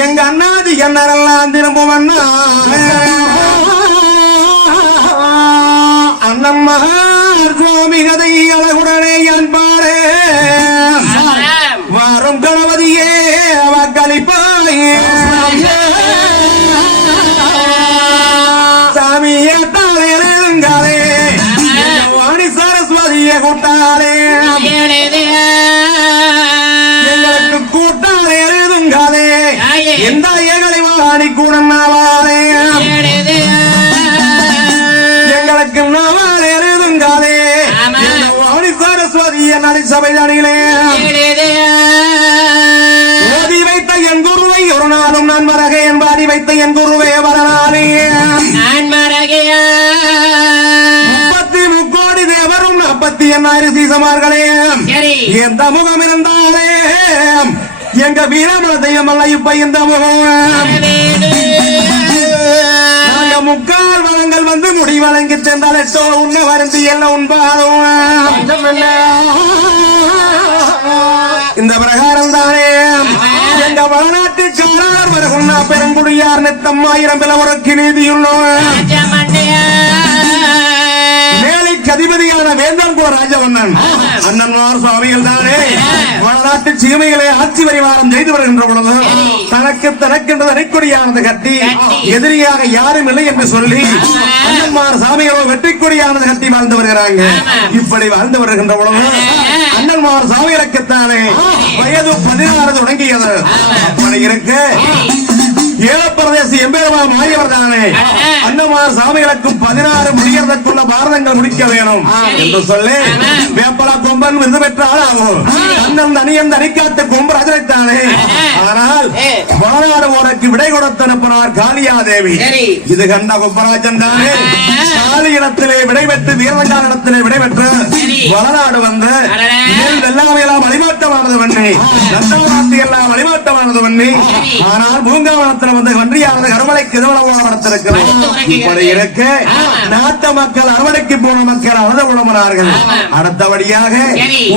எங்க அண்ணாதி என்னரெல்லாம் திரும்பும் அண்ணா அண்ணன்மார் கோமி கதை அழகுடனே என்பாரே வாரும் கணபதியே வாக்களிப்பாயே சாமியே தாளே வாணி சரஸ்வதியை கூட்டாளே எங்களுக்கு கூட்டாளே எழுதுங்காலே எந்த ஏகளை வாணி கூடனாவாலே எங்களுக்கு நாவால் எழுதுங்காலே வாணி சரஸ்வதியை நடிசபை அணிகளே ஓதி வைத்த என் குருவை ஒரு நாளும் நான் மரகை என்பாடி வைத்த என் குருவே வரலாலே முக்கோடி தேவரும் 40 சீசமார்களே எந்த முகம் இருந்தாலே எங்க வீரமல தெய்வமல்ல இப்ப இந்த முகம் முக்கால் வளங்கள் வந்து முடி வழங்கி சென்றால் எட்டோ உண்மை வருந்தி எல்லாம் உண்பாதும் இந்த பிரகாரம் தானே எங்க வளநாட்டுக்காரர் வருகுன்னா பெருங்குடியார் நெத்தம் 1000 பிளவருக்கு நீதியுள்ளோம் மேலைக்கு அதிபதியான வேந்தன் குல ராஜவண்ணன் அண்ணன்மார் சுவாமிகள் தானே வளநாட்டு சீமைகளை ஆட்சி பரிவாரம் செய்து வருகின்ற பொழுது தனக்கென்று தனிக்கொடியானது கட்டி எதிரியாக யாரும் இல்லை என்று சொல்லி அண்ணன்மார் சாமிகளோ வெற்றி கொடியானது கட்டி வாழ்ந்து வருகிறாங்க. இப்படி வாழ்ந்து வருகின்ற பொழுது அண்ணன்மார் சாமிகளுக்குத்தானே வயது 16 தொடங்கியது. அப்படி இருக்கு ஏழப்பிரதேசி எம்பெருமா மாறியவர் தானே அண்ணன்மார் சாமிகளுக்கும் 16 முடியறதுக்குள்ள பாரதங்கள் முடிக்க வேணும் என்று சொல்லி வேப்பலா கொம்பன் விருது பெற்றால் ஆகும். அண்ணன் தனியன் தனிக்காட்டு கொம்பு ராஜனைத்தானே. ஆனால் வளநாடு போருக்கு விடை கொடுத்து அனுப்பினார் காளியாதேவி. இது கண்ட கொம்பராஜன் தானே காளியிடத்திலே விடை பெற்று வீரங்காலிடத்திலே விடை பெற்று வளநாடு வந்து எல்லாமையெல்லாம் வழிமாட்டமானது பண்ணி நந்தாவாத்தி எல்லாம் வழிமாட்டமானது பண்ணி ஆனால் பூங்காவனத்தில் வந்து வன்றியானது கருமலைக்கு எதிர்வளத்திருக்கிறது. இப்படி இருக்க நாட்டு மக்கள் அரவணைக்கு போன மக்கள் அழுத உணர்கிறார்கள். அடுத்தபடியாக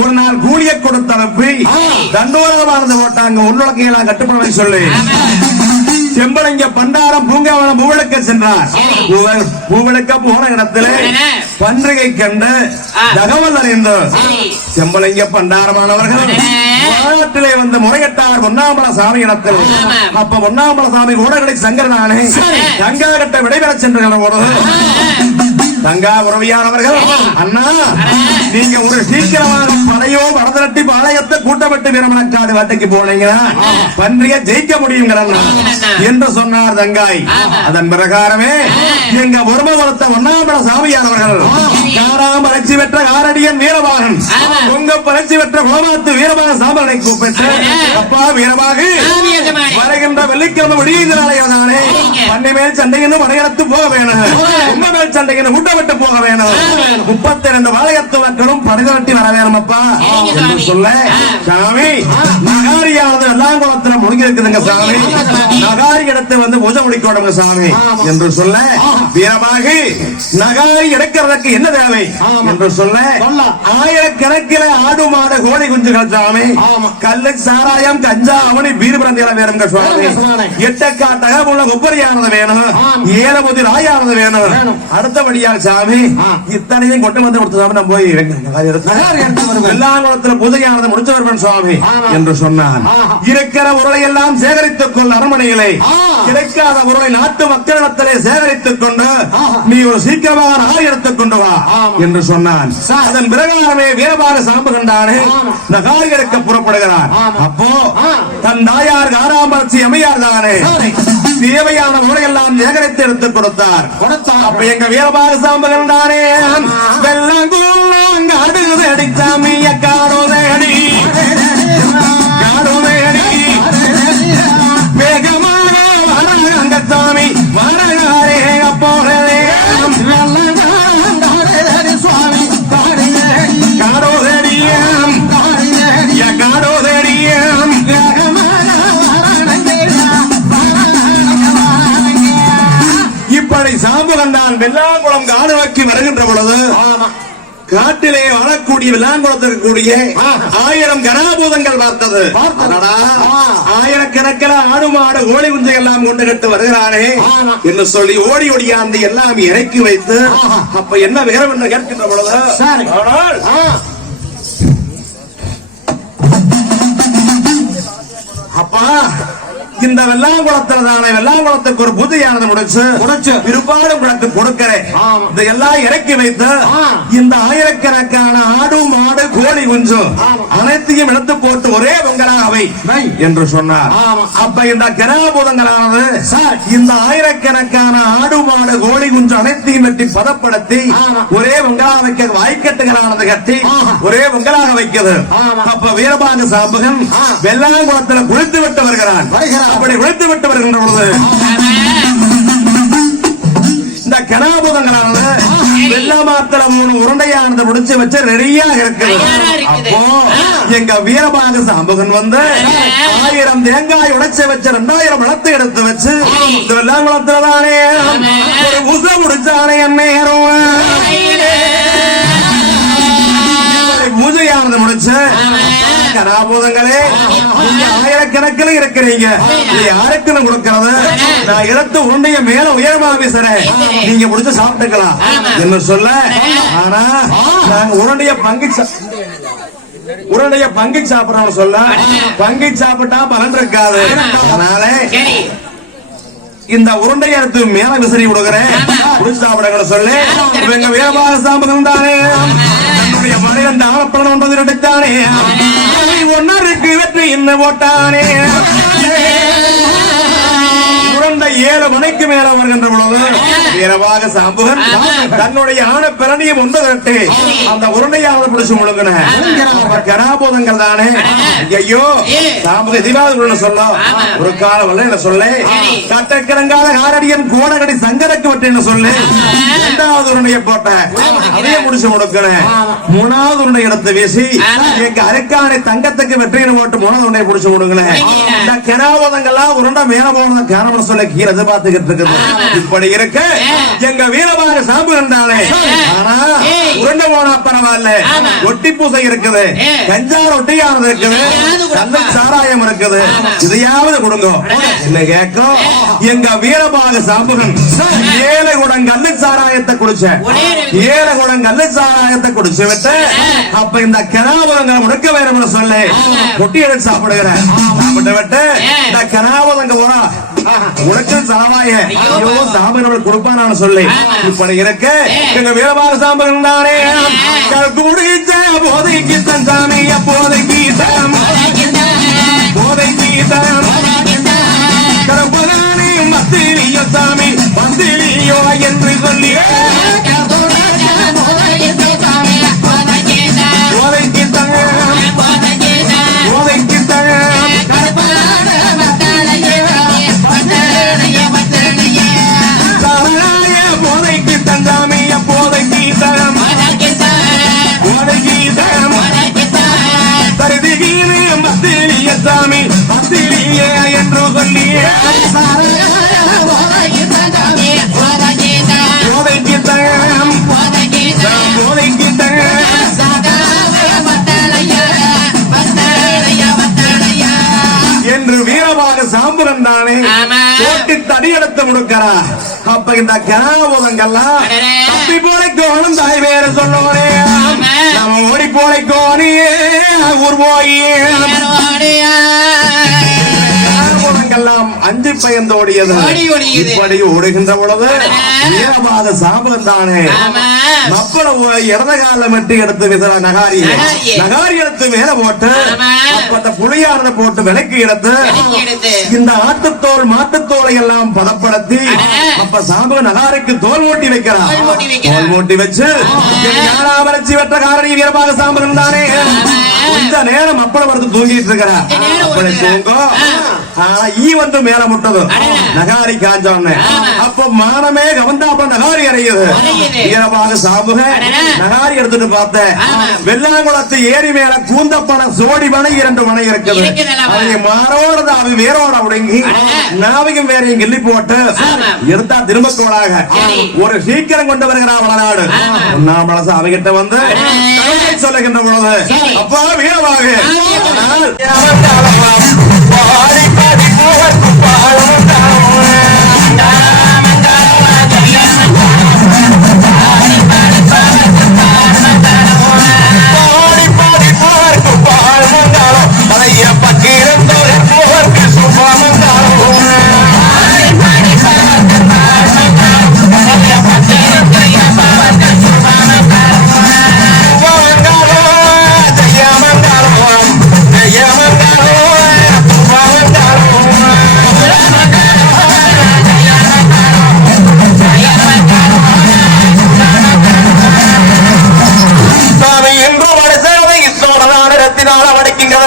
ஒரு நாள் கூலியை கொடுத்து அனுப்பி தண்டோரமானது போட்டாங்க. உள்ளடக்கையெல்லாம் கட்டுப்பட சொல்லி செம்பளங்க பண்டாரம் பூங்காவனம் பூவிளக்க சென்றார். பூவிளக்க போன இடத்துல பன்றிகை கண்டு தகவல் அறிந்து செம்பளங்க பண்டாரமானவர்கள் மாநாட்டிலே வந்து முறையிட்டார் பொன்னாமல சாமி இடத்தில். அப்ப பொன்னாமல சாமி ஓடகடை சங்கரனானே தங்கா கட்ட விடைபெற சென்ற பொழுது தங்கா உறவியானவர்கள் அண்ணா நீங்க ஒரு சீக்கிரமாக படையோ வடதிரட்டி பாளையத்தை கூட்டப்பட்டு வீரமணக்காடு வாட்டைக்கு போனீங்கன்னா பன்றிய ஜெயிக்க முடியும் என்று சொன்னார் தங்காய். அதன் பிரகாரமே எங்க ஒருமவரத்த ஒன்னாமல சாமியானவர்கள் காராம் பயிற்சி பெற்ற ஆரடியன் வீரபாகன் பொங்க பயிற்சி பெற்ற கோமாத்து வீரபாக சாம்பலை கூப்பிட்டு அப்பா வீரபாக வருகின்ற வெள்ளிக்கிழமை விடிய நாளையானே பண்ணை மேல் சண்டைன்னு படையெடுத்து போக வேணும். உண்மை மேல் சண்டைன்னு விட்டு போக வேணும். 32 பாளையத்து மக்களும் படைதட்டி வர வேணும் அப்பா என்று சொல்ல சாமி நகாரியானது எல்லாம் குளத்துல முடிஞ்சு இருக்குதுங்க சாமி. நகாரி இடத்தை வந்து பூஜை முடிக்கணுங்க சாமி என்று சொல்ல வீரமாக நகாரி எடுக்கிறதுக்கு என்ன தேவை என்று சொல்ல ஆயிரக்கணக்கில் ஆடு மாடு கோழி குஞ்சுகள் சாமி கல்லு சாராயம் கஞ்சா அவனி வீரபிரந்தியில வேணுங்க சுவாமி. எட்டக்காட்டக உள்ள கொப்பரியானது வேணும். ஏலமுதி ராயானது வேணும். அடுத்தபடியாக சாமி இத்தனையும் கொண்டு வந்து கொடுத்த சாமி நான் போய் எல்லா குளத்துல பூஜையானது முடிச்சவர்கள் சுவாமி என்று சொன்னான். இருக்கிற பொருளை எல்லாம் சேகரித்துக் கொள் அரண்மனைகளை கிடைக்காத பொருளை நாட்டு மக்களிடத்திலே சேகரித்துக் கொண்டு நீ ஒரு சீக்கிரமாக நகை எடுத்துக் கொண்டு வா என்று சொன்னான். அதன் பிரகாரமே வீரபாக சாம்பு கண்டானே நகை எடுக்க புறப்படுகிறார். அப்போ தன் தாயார் காராம்பரட்சி அம்மையார் தானே தேவையான முறையெல்லாம் சேகரித்து எடுத்துக் கொடுத்தார். அப்ப எங்க வீரபாக சாம்பு கண்டானே வெள்ளங்கூழாங்க அடுகுது அடிச்சாமிய காரோதடி காரோதடி வேகமாக வராங்க சாமி வரகாரே அப்போதே சுவாமி காரோதடியம் காரோதடியம் இப்படி சாம்பு கண்டான் வெள்ளாங்குளம் காடு நோக்கி வருகின்ற பொழுது காட்டிலே வாழக்கூடிய விலாங்குளத்திற்கு கூடிய 1000 கனாபூதங்கள் பார்த்தது. ஆயிரக்கணக்கில் ஆடு மாடு கோழி குஞ்சை எல்லாம் கொண்டு கட்டு வருகிறானே என்று சொல்லி ஓடி ஓடியாந்து எல்லாம் இறக்கி வைத்து அப்ப என்ன விவரம் என்று கேட்கின்ற பொழுது அப்பா இந்த வெள்ளாங்குளத்தில்தானே வெள்ளாங்குளத்துக்கு ஒரு பூஜையானது முடிச்சு விருப்பாடு உங்களுக்கு கொடுக்கிறேன். இதையெல்லாம் இறக்கி வைத்து இந்த ஆயிரக்கணக்கான ஆடு மாடு கோழி குஞ்சு அனைத்தையும் எடுத்து போட்டு ஒரே பொங்கலாக வை என்று சொன்னார். அப்ப இந்த கனாபூதங்களானது இந்த ஆயிரக்கணக்கான ஆடு மாடு கோழி குஞ்சு அனைத்தையும் வெட்டி பதப்படுத்தி ஒரே பொங்கலாக வைக்க வாய்க்கட்டுகளானது கட்டி ஒரே பொங்கலாக வைக்கிறது. அப்ப வீரபாக சாம்பகன் வெள்ளாங்குளத்தில் குளித்து விட்டு வருகிறான். அப்படி விழுத்து விட்டு வருகின்ற பொழுது இந்த கனாபூதங்களானது வெள்ளமாத்திர 3 உருண்டையானது முடிச்சு வச்சு ரெடியாக இருக்கிறது. அப்போ எங்க வீரபாக சாம்பகன் வந்து 1000 தேங்காய் உடைச்சு வச்சு 2000 பழத்தை எடுத்து வச்சு இந்த வெள்ளாங்குளத்தில்தானே ஒரு பூசை முடிச்சானே நேரம் பூஜையானது முடிச்சு கனாபூதங்களே நீங்க ஆயிரக்கணக்கில் இருக்கிறீங்க. யாருக்குன்னு கொடுக்கிறது நான் இடத்து உருண்டைய மேல உயரமாக பேசுறேன். நீங்க முடிச்சு சாப்பிட்டுக்கலாம் என்று சொல்ல ஆனா நாங்க உருண்டைய பங்கு சாப்பிடறோம் சொல்ல பங்கு சாப்பிட்டா பலன் இருக்காது. அதனால இந்த உருண்டையை எடுத்து மேல விசிறி விடுகிறேன் முடிச்சு சாப்பிடுங்க சொல்லி இவங்க வீரபாக சாம்பகம் தானே தன்னுடைய மனிதன் ஆலப்பழம் ஒன்றது எடுத்தானே ஒன்னருக்கு வெற்றி இன்னும் போட்டானே. உருண்டை 7 மணிக்கு மேல வருகின்ற பொழுது வீரபாக சாம்பகன் தன்னுடைய ஆன பிறனியும் ஒன்றதட்டு அந்த உருண்டையாவது பிடிச்சு முழுங்கின கனாபூதங்கள் தானே ஐயோ சாம்பக எதிராவது சொல்ல ஒரு காலம் என்ன சொல்ல கட்டக்கிழங்காத காரடியன் கோடகடி சங்கரக்கு வெட்டு சொல்லு 2வது உருண்டையை போட்டேன் அதையே முடிச்சு முடுக்கிறேன். 3வது உருண்டை எடுத்து வீசி எங்க அரைக்கானை தங்கத்துக்கு வெற்றியை போட்டு 3வது உருண்டையை பிடிச்சு முடுங்கினேன். இந்த கனாபூதங்கள்லாம் உருண்டை மேல போனது காரணம் சொல்ல கீழே எதிர்பார்த்துக்கிட்டு இருக்குது. இப்படி இருக்க எங்க வீரபாக சாம்பகன் தானே ஆனா உருண்டை போனா பரவாயில்ல ஒட்டி பூசை இருக்குது கஞ்சார ஒட்டியானது இருக்குது கள்ள சாராயம் இருக்குது இதையாவது கொடுங்க என்ன கேட்கும். எங்க வீரபாக சாம்பகன் 7 குடம் கள்ளு சாராயத்தை குடிச்ச 7 குடம் கள்ளு சாராயத்தை குடிச்சு விட்டு அப்ப இந்த கனாபூதங்களை முடக்க வேணும்னு சொல்லி ஒட்டி எடுத்து சாப்பிடுகிறேன். சாப்பிட்டு விட்டு இந்த கனாபூதங்க போறா உனக்கு சாவாய சாம்பகன் கொடுப்பானு சொல்லி இப்படி இருக்க எங்க வீரபாக சாம்பகன் தானே குடிச்ச போதைக்கு தன் சாமிய போதைக்கு கரப்பதானே மத்திலியோ சாமி மத்திலியோ என்று சொல்லி சாமி மத்திலியே என்று சொல்லி என்று வீரபாக சாம்பகன் தானே போட்டி தடியெடுத்து முடுக்கிறார். அப்ப இந்த கனாபூதங்கள்லாம் தப்பி போலைக்கோணும் தாய் வேறு சொல்லுவனே நம்ம ஓடி போலைக்கோனியே ஊர் போயே கனாபூதங்கள்லாம் அஞ்சு பயந்தோடியது. இப்படி ஓடுகின்ற பொழுது வீரபாக சாம்பகன் தானே மப்பள இடத காலம் வெட்டி எடுத்து விசிற நகாரி எடுத்து மேல போட்டு அப்ப புளியானதை போட்டு விலைக்கு எடுத்து இந்த ஆட்டுத்தோல் மாட்டுத்தோலை எல்லாம் பதப்படுத்தி அப்ப சாம்பகன் நகாரிக்கு தோல் மூட்டி வைக்கிறார். தோல் மூட்டி வச்சு வளர்ச்சி வெற்ற காரணி வீரபாக சாம்பகன் தானே கொஞ்ச நேரம் அப்பளம் வந்து தூங்கிட்டு இருக்கிறார். அப்படி தூங்கும் ஆனா ஈ வந்து மேல முட்டை விட்டது. நகாரி காஞ்சோன்னு அப்ப மானமே கவந்தாப்ப நகாரி அறையுது. ஈரமாக சாமுக நகாரி எடுத்துட்டு பார்த்தேன். வெள்ளாங்குளத்து ஏரி மேல கூந்தப்பன சோடி மனை 2 மனை இருக்குது. அவங்க மாறோட அது வேரோட உடங்கி நாவையும் வேறையும் கிள்ளி போட்டு எடுத்தா திரும்ப கோளாக ஒரு சீக்கிரம் கொண்டு வருகிறா வளநாடு. உண்ணாமலச அவகிட்ட வந்து சொல்லுகின்ற பொழுது அப்பா வீரமாக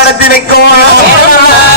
நடத்தி வைக்கும்